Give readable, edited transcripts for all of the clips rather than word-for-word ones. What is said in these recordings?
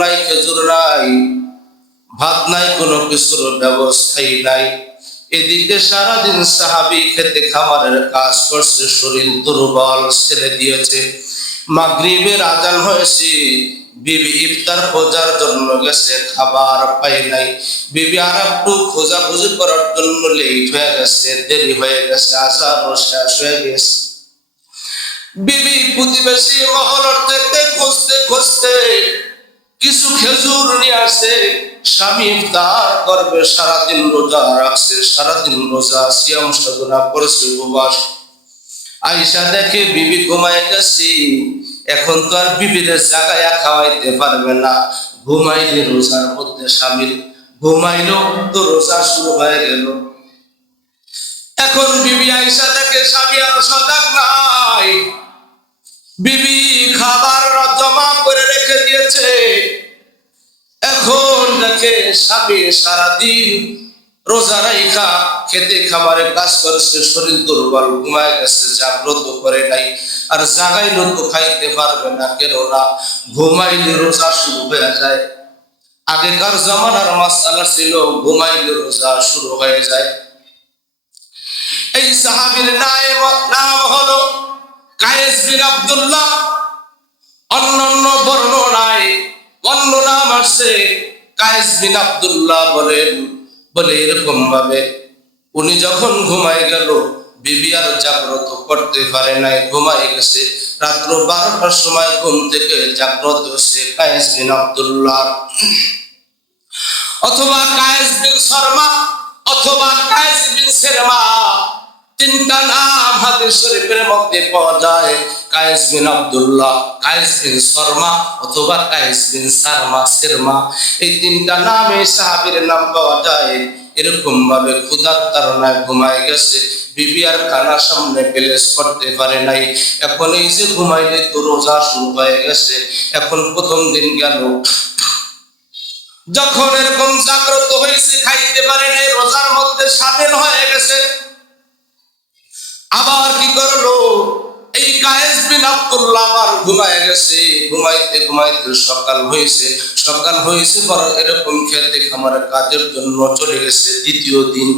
নাই, খেজুর নাই, ভাত নাই, কোনো কিছুর ব্যবস্থাই নাই। এদিকে সারাদিন সাহাবী খেতে খামারের কাজ করছে, শরীর দুর্বল ছেড়ে দিয়েছে। মাগরিবের আজান হয়েছে, বিবি ইফতার খোঁজার জন্য গেছে, খাবার পায় নাই। বিবি আর একটু খোঁজাখুঁজি করার জন্য লেট হয়ে গেছে, দেরি হয়ে গেছে, আজানও শেষ হয়ে গেছে। বিবি প্রতিবেশী মহল্লার থেকে খুঁজতে খুঁজতে কিছু খেজুর নিয়ে আসে। স্বামী ইফতার করবে, সারাদিন রোজা রাখছে, সারাদিন রোজা সিয়াম সাধনা করেছে, উপবাস। আয়েশা দেখে বিবি ঘুমায় গেছে, এখন তো আর বিবির জাগায়া খাওয়াইতে পারবে না। ঘুমাইলে রোজার মধ্যে স্বামীর ঘুমাইলো তো রোজা শুরু হয়ে গেল। এখন বিবি আয়েশা দেখে স্বামী আর সজাগ নাই। বিবি খাবার জমা করে রেখে দিয়েছে। এখন দেখে স্বামী সারাদিন রোজা রাইখা খেতে খামারে কাজ করেছে, শরীর দুর্বল, ঘুমায় গেছে, জাগ্রত করে নাই। আর জাগাইলে তো খাইতে পারবে না, কেননা ঘুমাইলে রোজা শুরু হয়ে যায়। আগেকার জামানার মাসালা ছিল ঘুমাইলে রোজা শুরু হয়ে যায়। এই সাহাবীর নাম হলো কায়েস বিন আব্দুল্লাহ। অন্যান্য বর্ণনায় অন্য নাম আসছে কায়েস বিন আব্দুল্লাহ বলে এরকম ভাবে উনি যখন ঘুমায় গেল, বিবি আর জাগ্রত করতে পারে নাই, ঘুমায় গেছে। রাত্র 12টার সময় ঘুম থেকে জাগ্রত হয়েছে কায়েস বিন আব্দুল্লাহ, অথবা কায়েস বিন শর্মা, অথবা কায়েস বিন সেরমা। তিনটা নাম হাদিস শরীফের মধ্যে পাওয়া যায়। কায়েস বিন আব্দুল্লাহ, কায়েস বিন শর্মা, অথবা কায়েস বিন সেরমা। এই তিনটা নামে সাহাবীর নাম পাওয়া যায়। এরকম ভাবে ক্ষুধার তাড়নায় ঘুমায় গেছে, বিবি আর খানা সামনে পেলেস করতে পারে নাই। এখন এই যে ঘুমাইলে তো রোজা শুরু হয়ে গেছে। এখন প্রথম দিন গেল, যখন এরকম জাগ্রত হয়েছে, খাইতে পারে নাই, রোজার মধ্যে সামিল হয়ে গেছে। আবার কি করলো, এই কায়েস বিন আব্দুল্লাহ আবার ঘুমায় গেছে। ঘুমাইতে ঘুমাইতে সকাল হয়েছে পর এরকম খেতে খামারের কাজের জন্য চলে গেছে দ্বিতীয় দিন।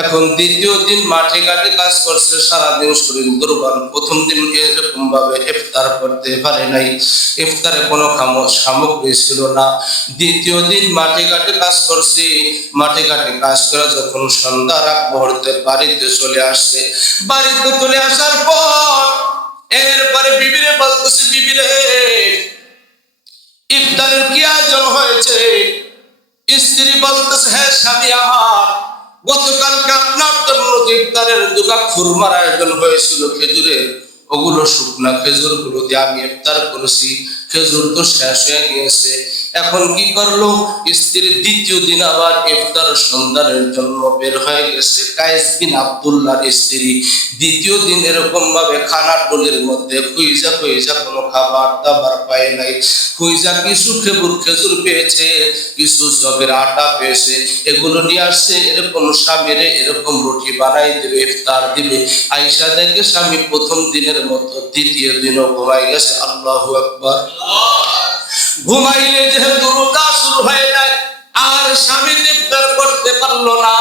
এখন দ্বিতীয় দিন মাঠে ঘাটে কাজ করছে, সারাদিন শরীর দুর্বল। প্রথম দিন এরকম ভাবে ইফতার করতে পারে নাই, ইফতারে কোনো সামগ্রী ছিল না। দ্বিতীয় দিন মাঠে ঘাটে কাজ করছে, মাঠে ঘাটে কাজ করে যখন সন্ধ্যা রাত মুহূর্তে বাড়িতে চলে আসছে, বাড়িতে চলে আসার পর এরপরে বিবিরে বলতেছে, বিবিরে ইফতারের কি আয়োজন হয়েছে? স্ত্রী বলতেছে, হ্যাঁ স্বামী আমার, গতকালকে আপনার জন্য ইফতারের দুগা খুরমার আয়োজন হয়েছিল খেজুরের, ওগুলো শুকনা খেজুর গুলো দিয়ে আমি ইফতার করেছি, খেজুর তো শেষ হয়ে গিয়েছে। এখন কি করলো, স্ত্রীর দ্বিতীয় দিন আবার ইফতার সন্ধানের জন্য বের হয়ে গেছে। কায়েস বিন আব্দুল্লাহর স্ত্রী দ্বিতীয় দিন এরকম ভাবে খানার টলির মধ্যে খুঁজা কোনো খাবার দাবার পায় নাই। খুঁজা কিছু খেজুর পেয়েছে, কিছু জবের আটা পেয়েছে, এগুলো নিয়ে আসছে। এরকম স্বামীরে এরকম রুটি বানাই দেবে, ইফতার দিবে। আয়েশা দেখে স্বামী প্রথম দিনের মতো দ্বিতীয় দিনও ঘুমাই গেছে। আল্লাহু আকবার। ঘুমাইলে যেহেতু রোজা শুরু হয়ে যায়, আর স্বামী ইফতার করতে পারলো না।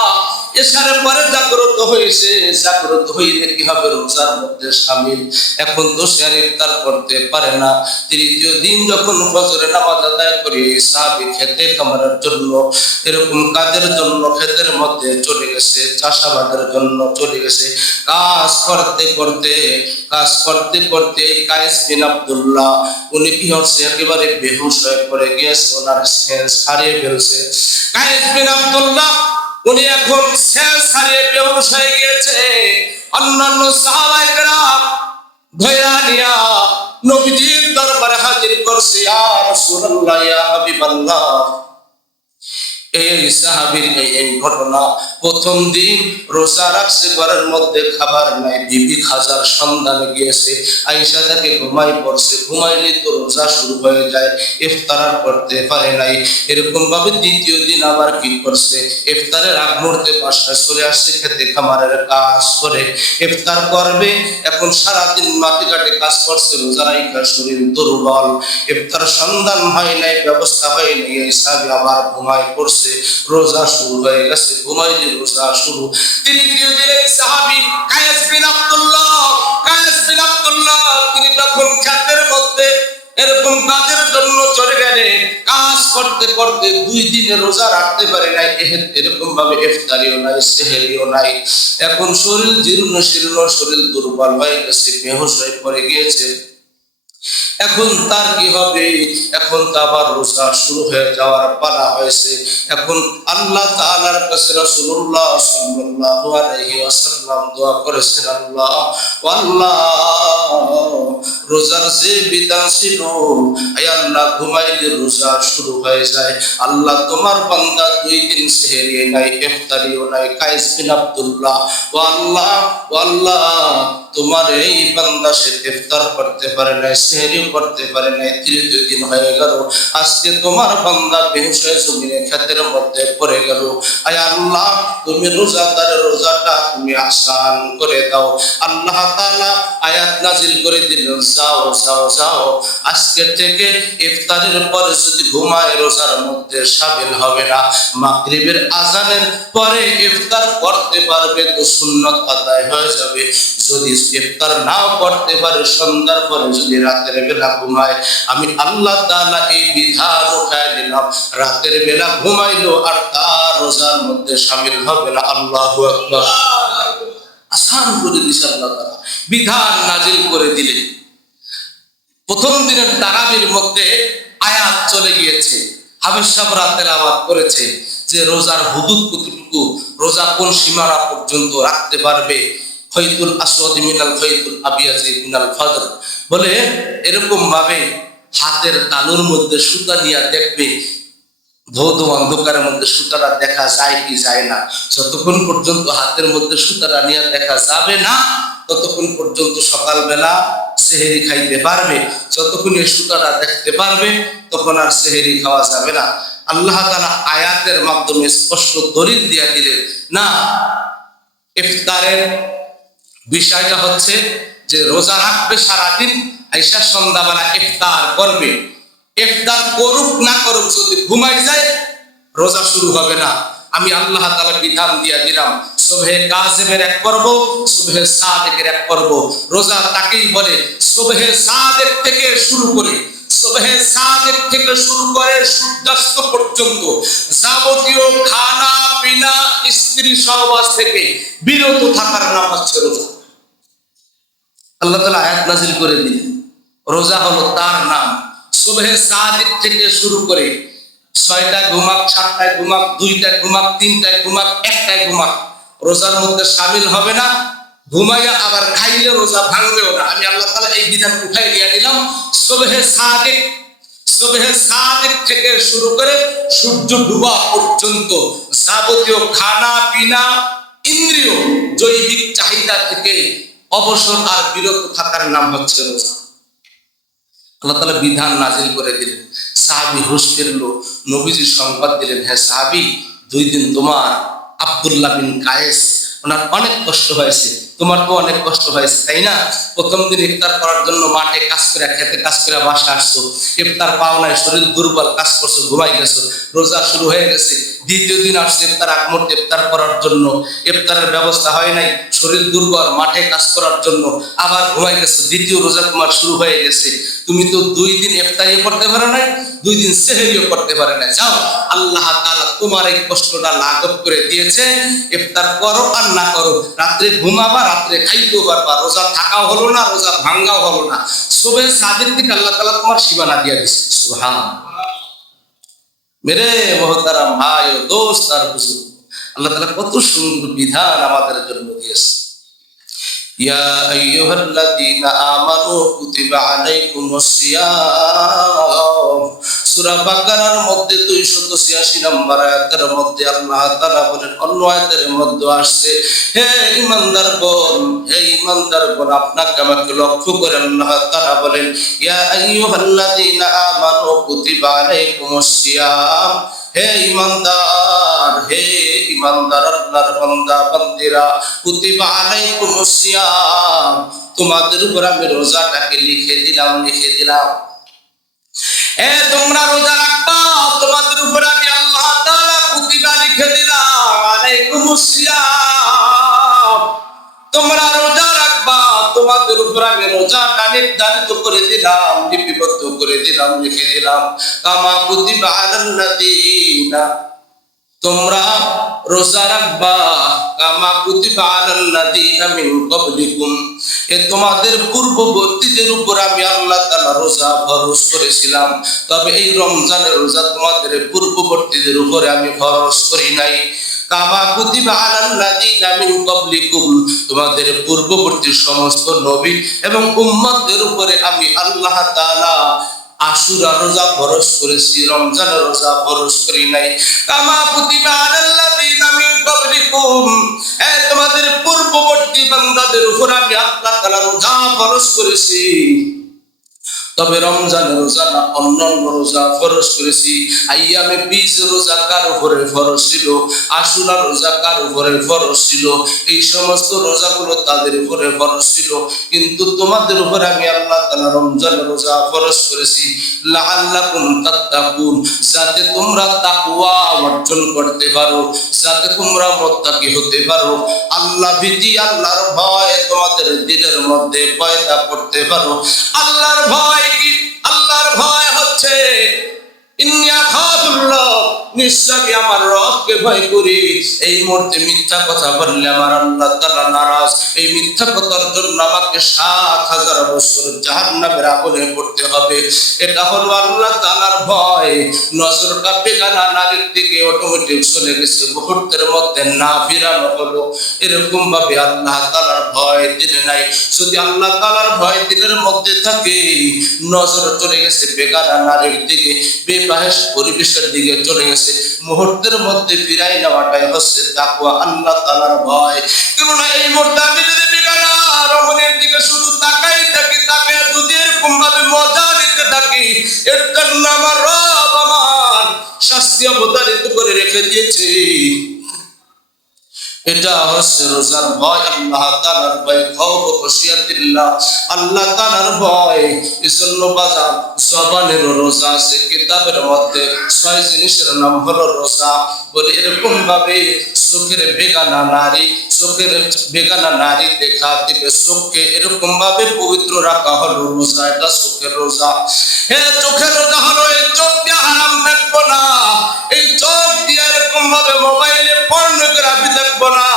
এসার পরে জাগ্রত হয়েছে, জাগ্রত হইলে কি হবে, রোজার মধ্যে শামিল। এখন তো সে আর ইফতার করতে পারে না। তৃতীয় দিন যখন ফজরের নামাজ আদায় করে সাহাবী খেতে খামারের জন্য এরকম কাজের জন্য ক্ষেতের মধ্যে চলে গেছে, চাষাবাদের জন্য চলে গেছে। কাজ করতে করতে কায়েস বিন আব্দুল্লাহ উনি কি হচ্ছে, একেবারে বেহুশ হয়ে পড়ে গিয়েছে, ওনার সেন্স হারিয়ে ফেলছে। কায়েস বিন আব্দুল্লাহ উনি এখন সেন্স হারিয়ে বেহুশ হয়ে গিয়েছে। অন্যান্য সাহাবায়ে কেরাম ধৈরা নিয়া নবীজির দরবারে হাজির করছে, ইয়া রাসূলুল্লাহ, ইয়া হাবিবাল্লাহ, এই সাহাবীর এই ঘটনা। প্রথম দিন রোজা রাখছে, ঘরের মধ্যে খাবার নাই, বিবি খাজার সন্ধানে গিয়েছে। আয়েশা তাকে ঘুমাই পড়ছে, ঘুমাইলে তো রোজা শুরু হয়ে যায়, ইফতার আর করতে পারে নাই। এরকম ভাবে দ্বিতীয় দিন আবার কি করছে, ইফতারের আগ মুহূর্তে বাসায় চলে আসছে, খেতে খামারের কাজ করে ইফতার করবে। এখন সারাদিন মাটি কাটে কাজ করছে, রোজা রাইখা শরীর দুর্বল, ইফতার সন্ধান হয় নাই, ব্যবস্থা হয় নাই। এই সাহাবী আবার ঘুমাই পড়ছে, রোজা শুরু হয়ে গেছে, ঘুমাইলে রোজা শুরু। তৃতীয় দিন এই সাহাবী কায়েস বিন আব্দুল্লাহ তিনি তখন ক্ষেতের মধ্যে এরকম কাজের জন্য চলে গেলে, কাজ করতে করতে 2 দিনে রোজা রাখতে পারে নাই। এরকম ভাবে ইফতারিও নাই, সেহরিও নাই। এখন শরীর জীর্ণ শীর্ণ, শরীর দুর্বল হয়ে গেছে, বেহুশ হয়ে পড়ে গিয়েছে। এখন তার কি হবে? এখন তো আবার রোজা শুরু হয়ে যাওয়ার পালা হয়েছে। এখন আল্লাহ তাআলার কাছে রাসূলুল্লাহ সাল্লাল্লাহু আলাইহি ওয়াসাল্লাম দোয়া করেছেন, আল্লাহ রোজার যে বিধান ছিল, আয় আল্লাহ ঘুমাইলে রোজা শুরু হয়ে যায়, আল্লাহ তোমার বান্দা 2 দিন সেহরিও নাই, ইফতারিও নাই। কায়েস বিন আব্দুল্লাহ, ও আল্লাহ তোমার এই বান্দা সে ইফতার করতে পারে নাই, সেহরিও করতে পারে নাই, 3 দিন হয়ে গেল, আজকে তোমার বান্দা বেহুশ হয়ে জমিনে ক্ষেতের মধ্যে পড়ে গেল। আয় আল্লাহ তুমি রোজাদারের রোজাটা তুমি আসান করে দাও। আল্লাহ তাআলা আয়াত নাজিল করে দিলেন, যাও যাও যাও, আজকে থেকে ইফতারের পরে যদি ঘুমায় রোজার মধ্যে শামিল হবে না। মাগরিবের আজানের পরে ইফতার করতে পারবে তো সুন্নাত আদায় হয়ে যাবে। যদি ইফতার নাও করতে পারে, সন্ধ্যার পরে যদি রাতের বেলা ঘুমায়, আমি আল্লাহ তাআলা এই বিধান উঠায় দিলাম, রাতের বেলা ঘুমাইলো আর তার রোজার মধ্যে শামিল হবে না। আল্লাহু আকবার। আসান করে দিছে আল্লাহ তাআলা, বিধান নাজিল করে দিলেন। প্রথম দিনের তারাবির মধ্যে আয়াত চলে গিয়েছে, হাফেজ সাহেবরা তেলাওয়াত করেছে যে রোজার হুদুদ কতটুকু, রোজা কোন সীমানা পর্যন্ত রাখতে পারবে। খৈতুল আসওয়াদ মিনাল খৈতুল আবিয়াজ মিনাল ফজর বলে, এরকম ভাবে হাতের তালুর মধ্যে সুতা নিয়ে দেখবে, ধোধ অন্ধকারের মধ্যে সুতাটা দেখা যায় কি যায় না। যতক্ষণ পর্যন্ত হাতের মধ্যে সুতাটা নিয়ে দেখা যাবে না, ততক্ষণ পর্যন্ত সকালবেলা সেহেরি খাইতে পারবে। যতক্ষণ এই সুতাটা দেখতে পারবে, তখন আর সেহেরি খাওয়া যাবে না। আল্লাহ তাআলা আয়াতের মাধ্যমে স্পষ্ট দলিল দিয়ে দিলেন, না, ইফতারের বিষয়টা হচ্ছে যে রোজা রাখবে সারাদিন, আইসা সন্ধ্যাবেলা ইফতার করবে। ইফতার করুক না করুক, যদি ঘুমাই যায় রোজা শুরু হবে না। আমি আল্লাহ তাআলা বিধান দিয়ে দিলাম, সুবহে কাযিবের এক পর্ব, সুবহে সাদিকের এক পর্ব। রোজা তাকেই বলে সুবহে সাদিক থেকে শুরু করে, সুবহে সাদিক থেকে শুরু করে সূর্যাস্ত পর্যন্ত যাবতীয় খানা পিনা, স্ত্রী সহবাস থেকে বিরত থাকার নাম হচ্ছে রোজা। আল্লাহ তাআলা আয়াত নাযিল করে দিলেন, রোজা হলো তার নাম। সুবহে সাদিক থেকে শুরু করে 6টায় ঘুমাক, 7টায় ঘুমাক, 2টায় ঘুমাক, 3টায় ঘুমাক, 1টায় ঘুমাক, রোজার মধ্যে শামিল হবে না। ঘুমাইয়া আবার খাইলে রোজা ভাঙবেও না। আমি আল্লাহ তাআলা এই বিধান উঠাই দিয়ে দিলাম। সুবহে সাদিক থেকে শুরু করে সূর্য ডুবা পর্যন্ত যাবতীয় খানা পিনা, ইন্দ্রিয় জৈবিক চাহিদা থেকে অবসর আর বিরত থাকার নাম হচ্ছে রোজা। আল্লাহ তাআলা বিধান নাজিল করে দিলেন। সাহাবী হুঁশ ফিরলো, নবীজি সংবাদ দিলেন, হ্যাঁ সাহাবী, 2 দিন তোমার আব্দুল্লাহ বিন কায়েস, ওনার অনেক কষ্ট হয়েছে, তোমার তো অনেক কষ্ট হয়েছে, তাই না? প্রথম দিন ইফতার করার জন্য মাঠে কাজ করে, খেতে কাজ করে বাসা আসছো, ইফতার পাও নাই, শরীর দুর্বল, কাজ করছো, ঘুমাই গেছো, রোজা শুরু হয়ে গেছে। দ্বিতীয় দিন আসছে ইফতার আগ মুহূর্তে ইফতার করার জন্য, ইফতারের ব্যবস্থা হয় নাই, শরীর দুর্বল, মাঠে কাজ করার জন্য আবার ঘুমাই গেছো। দ্বিতীয় রোজা তোমার শুরু হয়ে গেছে, তুমি তো 2 দিন ইফতারিও করতে পারো নাই, 2 দিন সেহরিও করতে পারে না। যাও, আল্লাহ তাআলা তোমার এই কষ্টটা লাঘব করে দিয়েছে, ইফতার করো আর না করো, রাত্রে ঘুমাবা, রাত্রে খাইতেও পারবা, রোজা থাকাও হলো না, রোজা ভাঙ্গাও হলো না। সুবহে সাদিক থেকে আল্লাহ তাআলা তোমার সীমানা দিয়ে দিচ্ছে। সুবহানাল্লাহ। মেরে মহতারাম ভাই ও দোস্ত আর বুজুর্গ, আল্লাহ তাআলা কত সুন্দর বিধান আমাদের জন্য দিয়েছে। ইয়া আইয়ুহাল্লাযীনা আমানু কুতিবা আলাইকুমুস সিয়াম। সূরা বাকারার মধ্যে 286 নম্বর আয়াতের মধ্যে আল্লাহ তাআলা বলেন, অন্য আয়াতের মধ্যে আসছে, হে ঈমানদারগণ, হে ঈমানদারগণ, আপনাকে আমাকে লক্ষ্য করে আল্লাহ তাআলা বলেন, ইয়া আইয়ুহাল্লাযীনা আমানু কুতিবা আলাইকুমুস সিয়াম। হে ঈমানদার, হে ঈমানদার আল্লাহর বান্দা বান্দিরা, কুতিবা আলাইকুমুস সিয়াম, তোমাদের উপর আমি রোজাটাকে লিখে দিলাম। এ তোমরা রোজা রাখবা, তোমাদের উপর আমি আল্লাহ তাআলা কুতিবা লিখে দিলাম আলাইকুমুস সিয়াম। তোমরা রোজা রাখবা, তোমাদের উপর আমি রোজাটা নির্ধারিত করে দিলাম, লিপিবদ্ধ করে দিলাম, লিখে দিলাম। কামা কুতিবা আলাল্লাযীনা, তোমরা রোজা রাখবা কামা কুতিবা আলাল্লাযীনা মিন ক্বাবলিকুম, এ তোমাদের পূর্ববর্তীদের উপর আমি আল্লাহ তাআলা রোজা ফরজ করেছিলাম। তবে এই রমজানের রোজা তোমাদের পূর্ববর্তীদের উপরে আমি ফরজ করি নাই। কামা কুতিবা আলাল্লাযীনা মিন ক্বাবলিকুম, তোমাদের পূর্ববর্তী সমস্ত নবী এবং উম্মতদের উপরে আমি আল্লাহ তাআলা আশুরা রোজা ফরজ করেছি, রমজানের রোজা ফরজ করি নাই। কামা কুতিবা আলাল্লাযীনা মিন ক্বাবলিকুম, তোমাদের পূর্ববর্তী বান্দাদের উপর আমি আল্লাহ তাআলা রোজা ফরজ করেছি। তবে রমজানের রোজা না, অন্যান্য রোজা ফরজ করেছি। আইয়ামে বীজ রোজা কার উপরে ফরজ ছিল, আশুরা রোজা কার উপরে ফরজ ছিল, এই সমস্ত রোজাগুলো তাদের উপরে ফরজ ছিল। কিন্তু তোমাদের উপরে আমি আল্লাহ তাআলা রমজানের রোজা ফরজ করেছি লাআল্লাকুম তাত্তাকুন, যাতে তোমরা তাকওয়া অর্জন করতে পারো, যাতে তোমরা মুত্তাকি হতে পারো, আল্লাহ ভীতি, আল্লাহর ভয় তোমাদের দিলের মধ্যে পয়দা করতে পারো। আল্লাহর ভয় কি? আল্লাহর ভয় হচ্ছে ইন্নী আখাফুল্লাহ, নিশ্চয়ই আমার রবকে ভয় করি। এই মুহূর্তে মিথ্যা কথা বললে আমার আল্লাহ তাআলা নারাজ। এই মিথ্যা কথার জন্য আমাকে ৭,০০০ বছর জাহান্নামের আগুনে পড়তে হবে। এটা হলো আল্লাহ তাআলার ভয়। নজরটা বেগানা নারীর দিকে অটোমেটিক চলে গেছে, মুহূর্তের মধ্যে না ফিরানো হলো। এরকম ভাবে আল্লাহ তাআলার ভয় দিলে নাই। যদি আল্লাহ তাআলার ভয় দিলের মধ্যে থাকে, নজর চলে গেছে বেগানা নারীর দিকে, বেবাহেস পরিবেশের দিকে চলে গেছে, মুহূর্তের মধ্যে ফিরাই নেওয়াটাই হচ্ছে তাকওয়া, আল্লাহ তাআলার ভয়। কেননা এই মুহূর্তে আমি যদি বেগানা রমণীর দিকে শুধু তাকাই থাকি, তাকে যদি এরকম ভাবে মজা নিতে থাকি, এর জন্য আমার রব আমার শাস্তি অবধারিত করে রেখে দিয়েছে। এটা হচ্ছে রোজার ভয়, আল্লাহ তাআলার ভয়, খাউফ খশিয়াতিল্লাহ, আল্লাহ তাআলার ভয়। এজন্য বাজার জবানের রোজা আছে, কিতাবের মধ্যে 6 জিনিসের নাম হলো রোজা। বলে এরকম ভাবে চোখের বেগানা নারী দেখা দিবে, চোখকে এরকম ভাবে পবিত্র রাখা হলো রোজা, এটা চোখের রোজা। চোখের রোজা হলো এই চোখ দিয়ে হারাম দেখবো না, এই চোখ দিয়ে এরকম ভাবে মোবাইলে পর্নোগ্রাফি দেখবো না,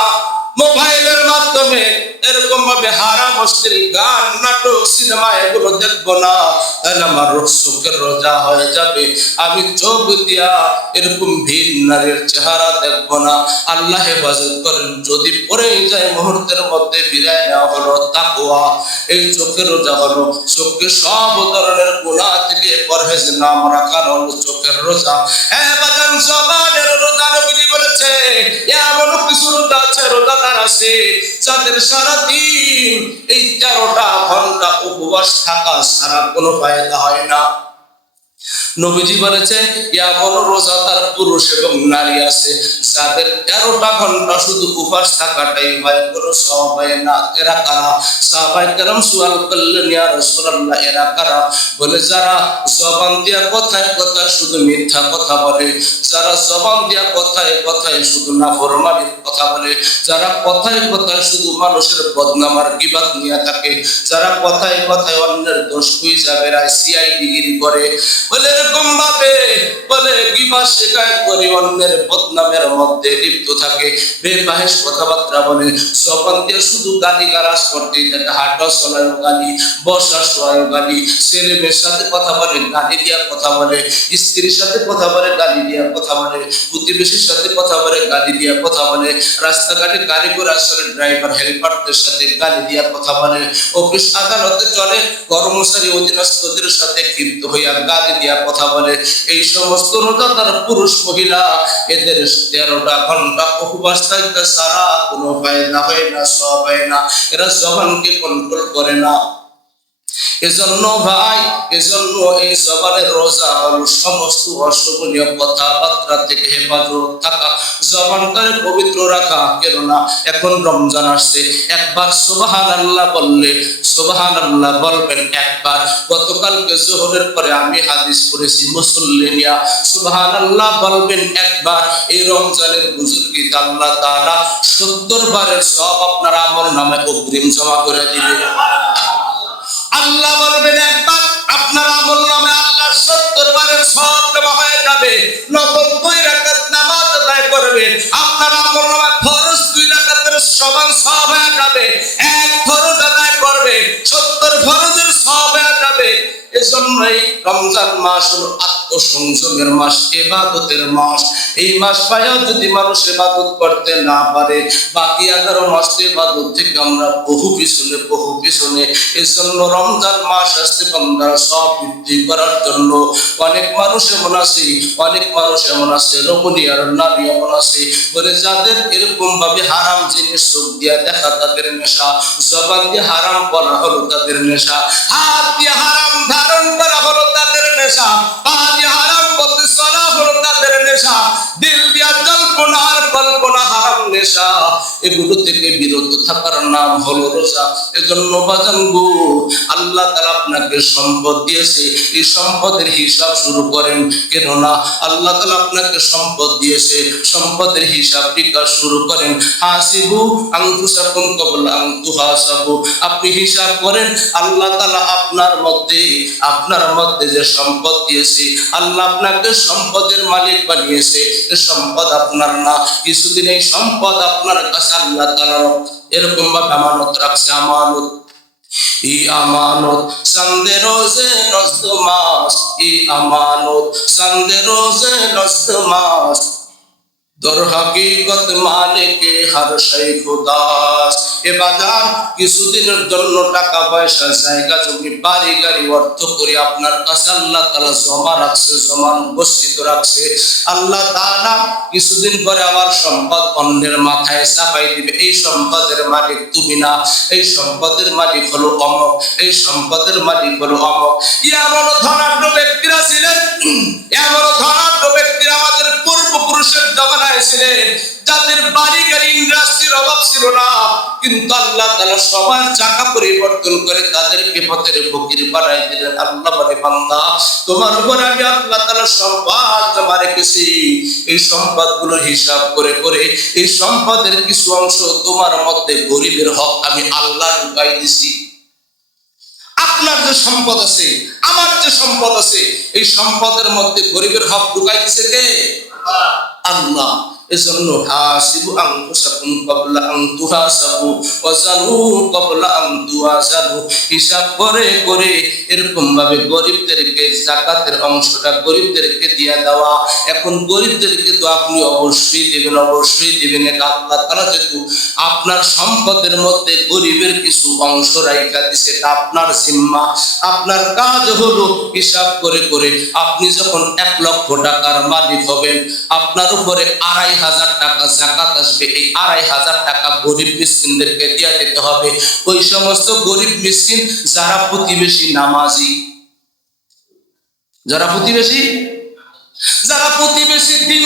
মোবাইলের মাধ্যমে এরকম ভাবে হারাম অশ্লীল গান, নাটক, সিনেমা এগুলো দেখবো না। তাহলে আমার চোখের রোজা হয়ে যাবে। আমি চোখ দিয়া এরকম ভিন নারীর চেহারা দেখবো না। আল্লাহ হেফাজত করেন, যদি পড়ে যায় মুহূর্তের মধ্যে ফিরায় নেওয়া হলো তাকওয়া। এই চোখের রোজা হলো চোখকে সব ধরনের গুনাহ থেকে পরহেজ নাম রাখার হলো চোখের রোজা। বাজান জবানের রোজা নবীজি বলেছে, এমন কিছু রোজা আছে, রোজাদার আছে যাদের সারাদিন এই 13টা ঘন্টা উপবাস থাকা ছাড়া কোনো ফায়দা হয় না। নবীজি বলেছে, এমন রোজাদার পুরুষ এবং নারী আছে যাদের 13টা ঘন্টা শুধু উপবাস থাকাটাই হয়, কোনো সওয়াব হয় না। এরা কারা? সাহাবায়ে কেরাম সুআল করলেন, ইয়া রাসূলুল্লাহ, এরা কারা? বলে, যারা জবান দিয়া কথায় কথায় শুধু মিথ্যা কথা বলে, যারা জবান দিয়া কথায় কথায় শুধু নাফরমানির কথা বলে, যারা কথায় কথায় শুধু মানুষের বদনামার গীবাত নিয়ে থাকে, যারা কথায় কথায় অন্যের দোষ খুঁজে বেড়ায়, সিআইডিগিরি করে। বলে এরকম ভাবে বলে গীবত শিকায়ত করে অন্যের বদনামের মধ্যে লিপ্ত থাকে, বেফাহিশ কথাবার্তা বলে, জবান দিয়ে শুধু গালি গালাজ করতেই থাকে, হাঁটা চলায় গালি, বসা শোয়ায় গালি, ছেলে মেয়ের সাথে কথা বলে গালি দিয়া কথা বলে, স্ত্রীর সাথে কথা বলে গালি দিয়া কথা বলে, প্রতিবেশীর সাথে কথা বলে গালি দিয়া কথা বলে, রাস্তাঘাটে গাড়ি করে আসলে ড্রাইভার হেল্পারদের সাথে গালি দিয়া কথা বলে, অফিস আদালতে চলে কর্মচারী অধীনস্থদের সাথে ক্ষিপ্ত হইয়া গালি দিয়া কথা বলে। এই সমস্ত রোজাদার পুরুষ মহিলা এদের 13টা ঘন্টা উপবাস থাকতে সারা কোনো ফায়দা হয় না, সব হয় না, এরা জবানকে কন্ট্রোল করে না। এজন্য ভাই, এজন্য এই জবানের রোজা হলো সমস্ত অশোভনীয় কথাবার্তা থেকে হেফাজত থাকা, জবানটাকে পবিত্র রাখা। কেননা এখন রমজান আসছে, একবার সুবহানাল্লাহ বললে, সুবহানাল্লাহ বলবেন একবার। গতকালকে জোহরের পরে আমি হাদিস পড়েছি, মুসল্লি নিয়া সুবহানাল্লাহ বলবেন একবার। এই রমজানের বুজুর্গিতে আল্লাহ তাআলা 70 বারের সব আপনার আমল নামে অগ্রিম জমা করে দিবে। আল্লাহ বলবেন একবার, আপনার আমল নামে আল্লাহ 70 বারের সওয়াব জমা হয়ে যাবে। নফল 2 রাকাত নামাজ আদায় করবে, আপনার আমল নামে ফরজ 2 রাকাতের সমান সওয়াব হয়ে যাবে। এক ফরজ আদায় করবে, 70 ফরজের সওয়াব হয়ে যাবে। এজন্যই রমজান মাস হলো আত্মসংযমের মাস, ইবাদতের মাস। এই মাস পায়ও যদি মানুষ ইবাদত করতে না পারে, বাকি 11 মাস ইবাদত থেকে আমরা বহু পিছনে। এজন্য রমজান মাস আসছে বান্দার সব বৃদ্ধি করার জন্য। অনেক মানুষ এমন আছে রমণী আর নারী এমন আছে বলে, যাদের এরকম ভাবে হারাম জিনিস চোখ দিয়া দেখা তাদের নেশা, জবান দিয়ে হারাম বলা হলো তাদের নেশা, হাত দিয়ে হারাম ধারণ করা হলো তাদের নেশা, পা দিয়ে হারাম পথে চলা হলো তাদের নেশা, দিল দিয়া কল্পনা হারাম নেশা। এগুলো থেকে বিরত থাকার নাম হলো রোজা। এজন্য বাজান গো, আল্লাহ তাআলা আপনাকে সম্পদ দিয়েছে, এই সম্পদের হিসাব শুরু করেন। কেননা আল্লাহ তাআলা আপনাকে সম্পদ দিয়েছে, সম্পদের হিসাব টিকা শুরু করেন। হাসিবু আনফুসাকুম ক্বাবলা আন তুহাসাবু। আপনি হিসাব করেন, আল্লাহ তাআলা আপনার মধ্যে যে সম্পদ দিয়েছে, আল্লাহ আপনাকে সম্পদের মালিক বানিয়েছে। এই সম্পদ আপনার না, কিছুদিন এই সম্পদ আপনার কাছে আল্লাহ তাআলা এরকম ভাবে আমানত রাখছে। আমানত, ই আমানত চাঁদে রোজে নজদ মাস, ই আমানত চাঁদে রোজে নজদ মাস, দর হাকিকত মালিকে হর শাই খুদাস। এ বাজার কিছুদিনের জন্য টাকা পয়সা, জায়গা জমি, বাড়ি গাড়ি, অর্থ করে আপনার কাছে আল্লাহ তাআলা জমা রাখছে, জমা উপস্থিত রাখছে। আল্লাহ তাআলা কিছুদিন পরে আবার সম্পদ অন্যের মাথায় চাপাই দিবে। এই সম্পদের মালিক তুমি না, এই সম্পদের মালিক হলো অমক, এই সম্পদের মালিক হলো অমক। এমন ধনাঢ্য ব্যক্তিরা ছিলেন, এমন ধনাঢ্য ব্যক্তিরা আমাদের পূর্বপুরুষের জমানায় ছিলেন, যাদের বাড়ি গাড়ি ইন্ডাস্ট্রির অভাব ছিল না, কিন্তু আল্লাহ তাআলা সবার চাকা পরিবর্তন করে তাদেরকে পথের ফকির বানাই দিলেন। আল্লাহ বলে, বান্দা তোমার উপর আমি আল্লাহ তাআলা সম্পদ জমা রেখেছি, এই সম্পদগুলো হিসাব করে এই সম্পদের কিছু অংশ তোমার মধ্যে গরিবের হক আমি আল্লাহ ঢুকাই দিছি। আপনার যে সম্পদ আছে, আমার যে সম্পদ আছে, এই সম্পদের মধ্যে গরিবের হক ঢুকাই দিছে কে? আল্লাহ। এজন্য হাসিবু আনফুসাকুম ক্বাবলা আন তুহাসাবু ওয়াজানু ক্বাবলা আন তুওয়াজানু। হিসাব করে এরকম ভাবে গরিবদেরকে যাকাতের অংশটা গরিবদেরকে দিয়ে দেওয়া। এখন গরিবদেরকে তো আপনি অবশ্যই দিবেন। এটা আল্লাহ তাআলা যেহেতু আপনার সম্পদের মধ্যে গরিবের কিছু অংশ রাইখা দিছে, এটা আপনার জিম্মা। আপনার কাজ হলো হিসাব করে আপনি যখন 1 লক্ষ টাকার মালিক হবেন, আপনার উপরে 2,500 টাকা যাকাত আসবে। এই 2,500 টাকা গরিব মিসকিনদেরকে দিয়ে দিতে হবে। ওই সমস্ত গরিব মিসকিন যারা প্রতিবেশী নামাজি, যারা প্রতিবেশী দিন